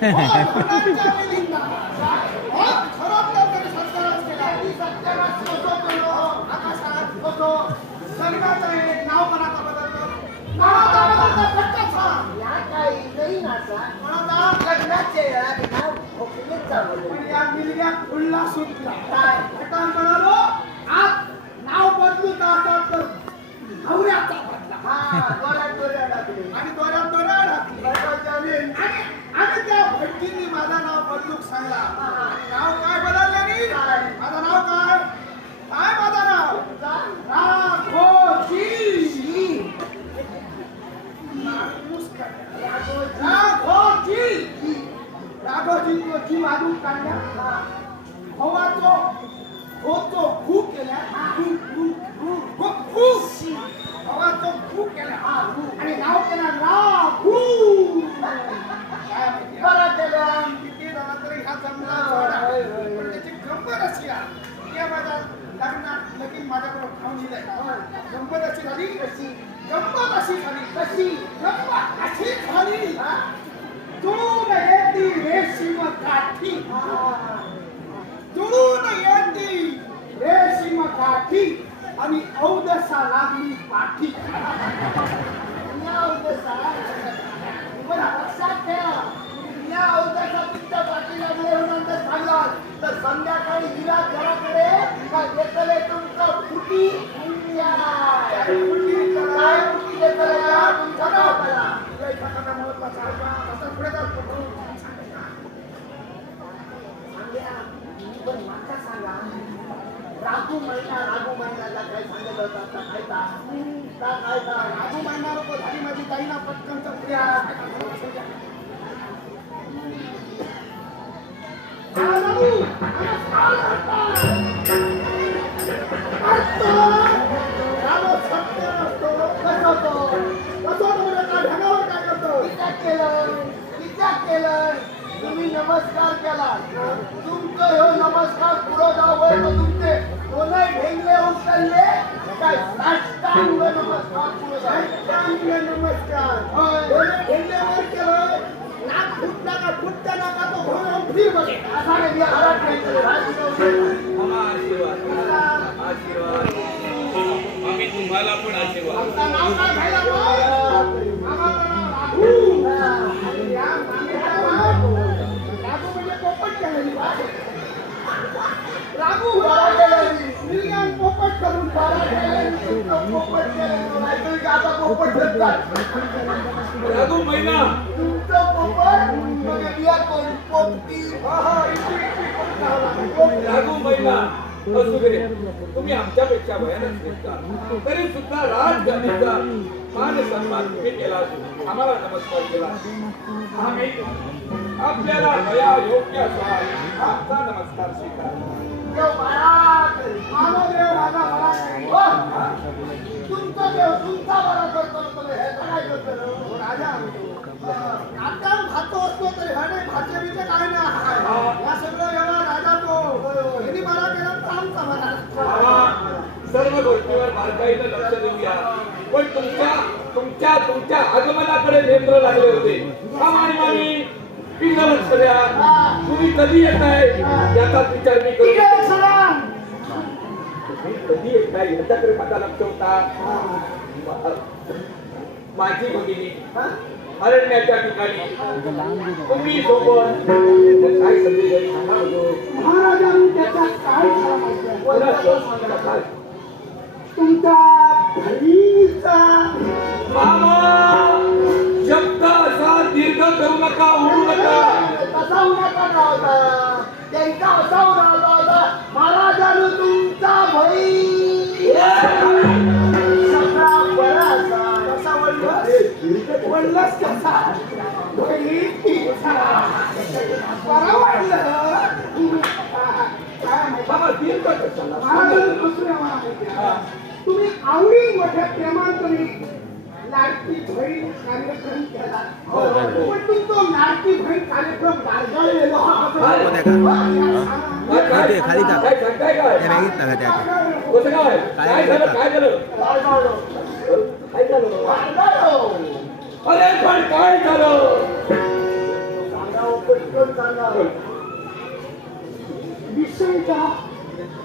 नाव नाव बदलू का तर नवऱ्याचा बदला. हा डोळ्यात डोळ्या टाकले आणि दोऱ्यात दोऱ्या घातली. बायकोच्या वेळी. आणि आणि भटजींनी माझं नाव बदलूक सांगला आणि नाव काय बदललं नी? काय? माझं नाव काय माझं नाव तुमचा? राघोजी शी. मुस्कान. राघोजी. राघोजी राघोजी तो जीव आडून काढल्या हा. हवाचो होतो खूप केल्या खूप खूप खूप खूप हवाचो खूप केल्या आणि नाव केलं राघू काय माहिती बरं केलं. किती झाला तरी हा जमला जोडा. होय, होय, होय. पण त्याची गंमत अशी आहे माझ्या लग्नात लगीन माझ्याकडे खाऊन दिलंय गंमत अशी झाली कशी? गंमत अशी झाली कशी? गंमत अशी झाली येती रेशीम काठी हा. येती रेशीम काठी आणि औदसा लागली पाठी औदसा पण लक्षात ठेवा, या उद्देशात तुमच्या पाठी लागले म्हणून जर सांगाल, तर संध्याकाळी हिला घराकडे का घेतले तुमचं फुटी इंडिया. काय फुटी घेतलं या तुमच्या नावाला? लय ठिकाणा महत्त्वाचा आहे बा. आता पुढे जाऊ. सांग्या, पण माका सांगा राघू महिना राघू महिन्याला काय सांगत होता आता खायचा का? खायचा राघू का? झाली माझी ताई ना पटकन तर काय केलं केलं तुम्ही नमस्कार केला तुमचं हे नमस्कार पुढं जावं तुमचे दोनही ढेंगले उचलले काय साष्टांग नमस्कार पुढं जावं. साष्टांग नमस्कार. होय. डोळे ठेवल्यावर केलं. नाक फुटला का फुटता नाका तो घोडा फिर बघे. असा नाही मी आराम केलं. राजकीय मामा आशीर्वाद आशीर्वाद आम्ही तुम्हाला पण आशीर्वाद आमचं नाव काय घ्यायला मग? आम्हाला राघू. आणि या मामीला नाव राघू म्हणजे पोपट केलेली बा. राघू तुम्ही आमच्यापेक्षा भयानक दिसता तरी सुद्धा राजगादीचा मान सन्मान तुम्ही केला आम्हाला नमस्कार केला. आम्ही आपल्याला भया योग्य असा आमचा नमस्कार स्वीकार. आता असतो काय सगळं राजा मला सर्व गोष्टीवर बारकाईनं लक्ष देऊया पण तुमच्या तुमच्या तुमच्या आगमनाकडे नेत्र लागले होते. आम्हाला पिंड लक्ष द्या. तुम्ही कधी येताय? याचा विचार मी ठीक करतो कधी येताय याच्याकडे माझा लक्ष होता माझी भगिनी. अरण्याच्या ठिकाणी. तुम्ही सोबत. काय. महाराजांनी त्याचा काय. तुमच्या बहिणीचा मामा! शब्द असा दीर्घ करू नका उडू नका. कसा उन्हाचा होता त्यांचा असा वडलास कसा? महाराजांनी दुसऱ्या तुम्ही आवडी मोठ्या प्रेमाने लाडकी बहीण कार्यक्रम केला. पण तुमचा लाडकी बहीण कार्यक्रम गारगाळलेला काय- काय- खाली काय? झालं काय झालं? अरे पण काय झालं?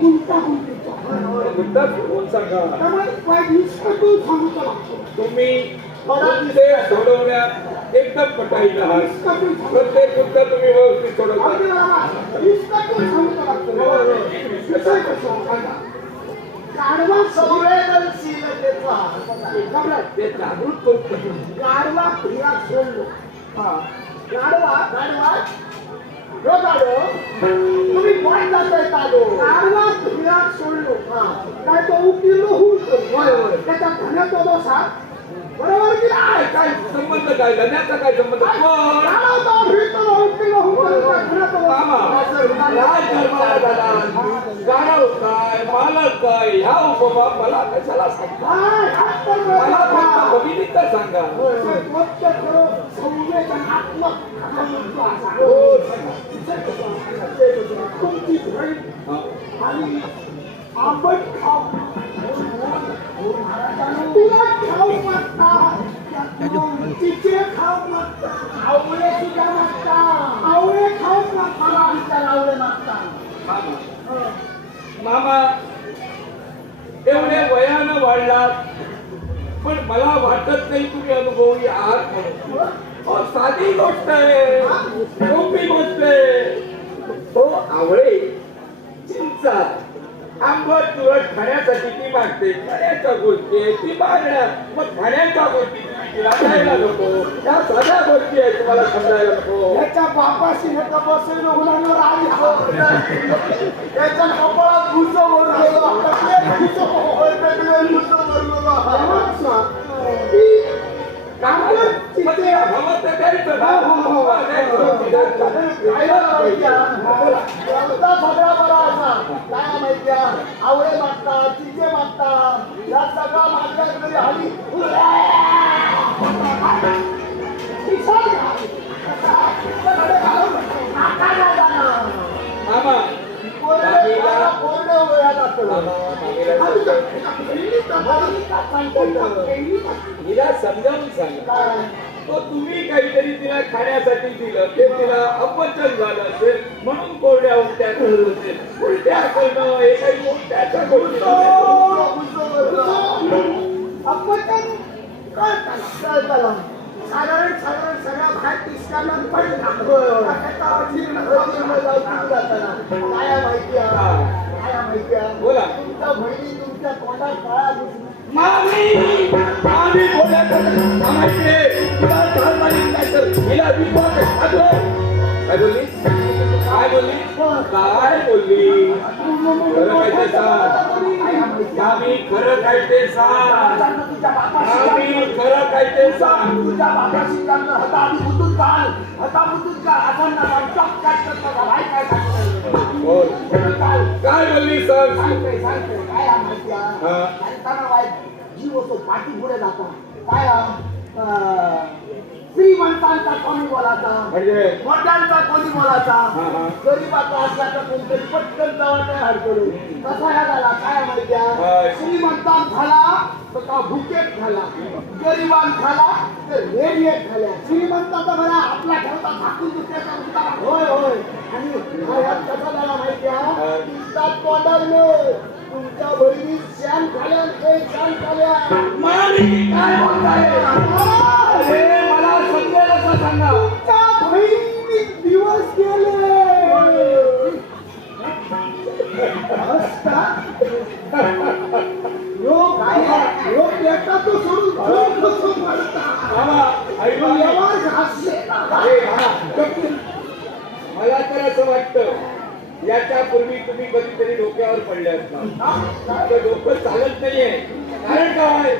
गुंतागुंतीचा सांगा. त्यामुळे काही निष्कटून सांगतो लागतो तुम्ही मुद्दे सोडवण्यात एकदम पटाईला आहात. निष्कटून सांगतो प्रत्येक मुद्दा तुम्ही व्यवस्थित सोडवता. अगदी बरोबर. निष्कटून सांगतो लागतो विषय कसा? सांगा. गाढवा संवेदनशीलतेचा घाबरत. ते जागृत करतो गाढवा क्रिया सोडलो गाढवा गाढवा हो गाढव तुम्ही पण जातोय काढो गाढवा क्रिया सोडलो काय तो उकील होऊन होय होय त्याच्या धन्याचा दोषा बरोबर की नाही काय संबंध काय? धन्याचा काय संबंध? पण गाढव तो फिरतो उकील होऊन मामा राज दरबार झाला गाणव काय? मालक काय? ह्या उपमा मला कशाला सांगता मला फक्त भगिनीचा सांगा. हो. सांगा तुमची बहीण. आणि आपण खाऊ तुला खाऊ मागता तिचे खाऊ मागता आवळे तुझ्या मागता आवळे खाऊ मागता आमच्या आवळे मागता मामा एवढे वयानं वाढलात पण मला वाटत नाही तुम्ही अनुभवी आहात म्हणून. हो, साधी गोष्ट आहे. सोपी गोष्ट आहे. हो आवळे चिंचा आंबट तुरट खाण्यासाठी ती मागते. खाण्याच्या गोष्टी आहे ती मागणार. मग खाण्याच्या गोष्टी नको. ह्या साध्या गोष्टी आहे तुम्हाला समजायला नको. याच्या बापाशी आली. त्याच्या कपाळात द्यायचं ना. हवं द्यायचं. तिला सगळा बरा असा काय माहितीया आवळे मागतात चिंचे मागतात या सगळा तरी हल्ली मामा हिला समजावून सांगा तो तुम्ही काहीतरी तिला खाण्यासाठी दिलं ते तिला अपचन झालं असेल म्हणून कोरड्या उलट्या करत असेल उलट्या करणं हे काही मोठ्याच्या गोष्टी साधारण साधारण सगळ्या बाहेर तिसऱ्याला पडला काय माहिती काय माहिती बोला. तुमच्या बहिणी तुमच्या तोंडात काळा. मामी! तर हिला विश्वास काय बोलली? काय बोलली? काय बोलली? मामी खरं काय ते सांग मामी खरं काय ते सांग तुझ्या बापाशी हता. असं नका टॉप काय करता? काय बोलली सांग सांगते सांगते. काय माहिती जीव होतो पाठी पुढे जातो. काय हा? श्रीमंतांचा कोणी बोलायचा? म्हणजे मोठ्यांचा कोणी बोलायचा. गरीबाचा असला तर कोणतरी पटकन जावा हाड करू कसा ह्या झाला? काय माहिती श्रीमंतान खाला तर का भुकेत खाला गरीबान खाला तर रेडिएट खाल्या श्रीमंताचा बरा आपला ठेवता ठाकून दुसऱ्याचा उतारा. होय होय. आणि कसा झाला माहिती. आहे? दिसतात तोंडाले. तुमच्या बहिणी शान खाल्या ते शान खाल्या मामी काय बोलताय अरे मला डोकं चालत नाहीये. कारण काय?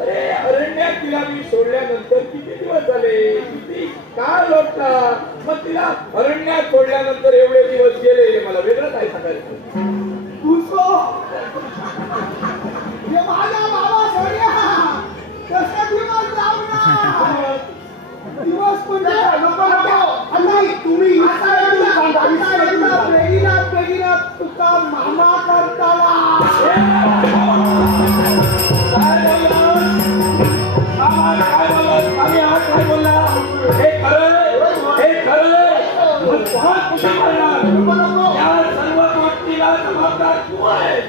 अरे अरण्यात तिला मी सोडल्यानंतर किती दिवस झाले? किती काळ लोटला? मग तिला अरण्यात सोडल्यानंतर एवढे दिवस गेले हे मला वेगळं काय सांगायचं. तुझो हे माझ्या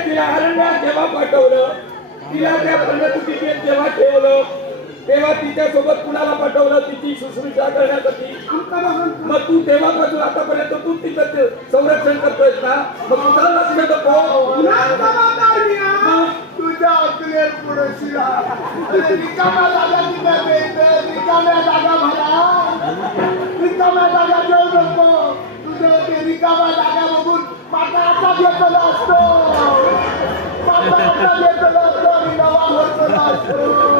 तिला हरण्यात जेव्हा पाठवलं तिला त्या फलटुकीचे जेव्हा ठेवलं तेव्हा तिच्या सोबत कुणाला पाठवलं? तिची शुश्रूषा करण्यासाठी. मग तू तेव्हापासून आतापर्यंत तू तिचं संरक्षण करतोय ना? मग तुझा लक्ष नको. तुझ्या अकलेर पुढे रिकाम्या जागा तिथं रिकाम्या जागा रिकाम्या जागा देऊ नको. तुझं ते रिकामा जागा बघून माझा आता घेतला असतो. माझा आता घेतला असतो. नवा घेतला असतो.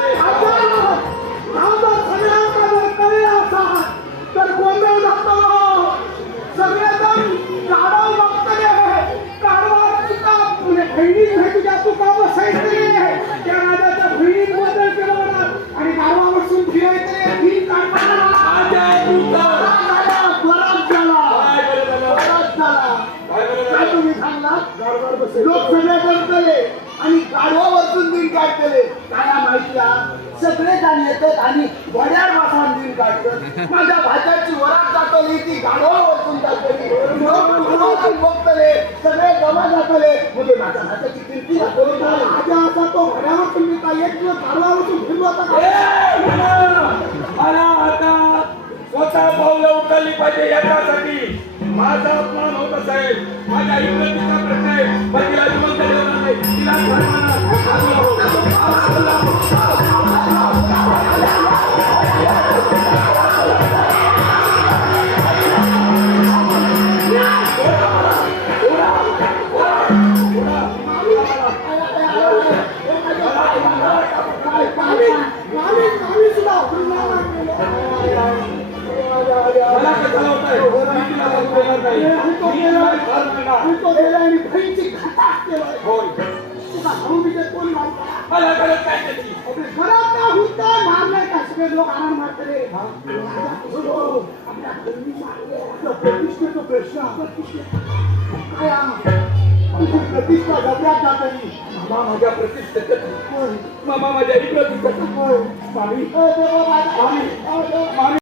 सगळे जण येतात आणि वड्यार वासान दिन काढतात. माझ्या भाज्याची वरात जातली ती गाढवा वरतून जातली बघतले सगळे जमा जातले म्हणजे माझ्या कीर्ती दाखवली. नाही. राजा असा तो घड्यावर तुम्ही काय एक दिवस आता स्वतः पावलं उचलली पाहिजे याच्यासाठी. माझा अपमान होत असेल. माझ्या इज्जतीचा प्रश्न आहे. पण तिला जिवंत ठेवणार नाही. तिला प्रतिष्ठा डबऱ्यात जातली मामा माझ्या प्रतिष्ठेत मामा माझ्या इकडं मामी, मामी.